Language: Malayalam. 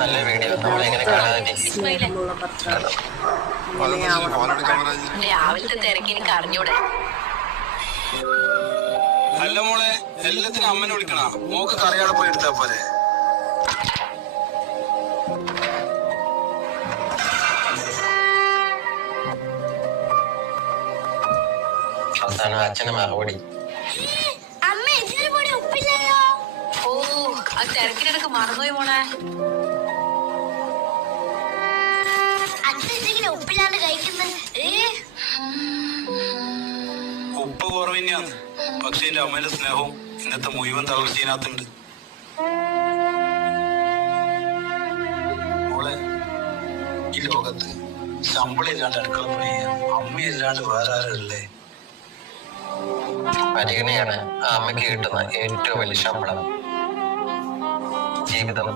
നല്ല വീഡിയോ നമ്മൾ എങ്ങനെ കാണാതെ സ്നേഹമുള്ള ഭർത്താവ് രാവിലത്തെ തിരക്ക് എനിക്ക് അറിഞ്ഞൂടെ. അല്ല മോളെ, എല്ലാത്തിനും അമ്മനെ വിളിക്കണ. മോക്ക് കറിയാടെ പോയി എടുത്താ പോലെ. അവസാനം അച്ഛനെ മറുപടി. ഓ, ആ തിരക്കിനിടക്ക് മറന്നുപോയി മോളെ. ഉപ്പ് കുറവിനാന്ന്, പക്ഷെ എന്റെ അമ്മേന്റെ സ്നേഹവും ഇന്നത്തെ മുഴുവൻ തളർച്ചയിനകത്തുണ്ട്. മോളെ, ഈ ലോകത്ത് ശമ്പളം ഇല്ലാണ്ട് അടുക്കള പണി ചെയ്യാൻ അമ്മയില്ലാണ്ട് വേറെ ആരല്ലേ? പരിഗണയാണ് ആ അമ്മയ്ക്ക് കിട്ടുന്ന ഏറ്റവും വലിയ ശമ്പളം. ജീവിതം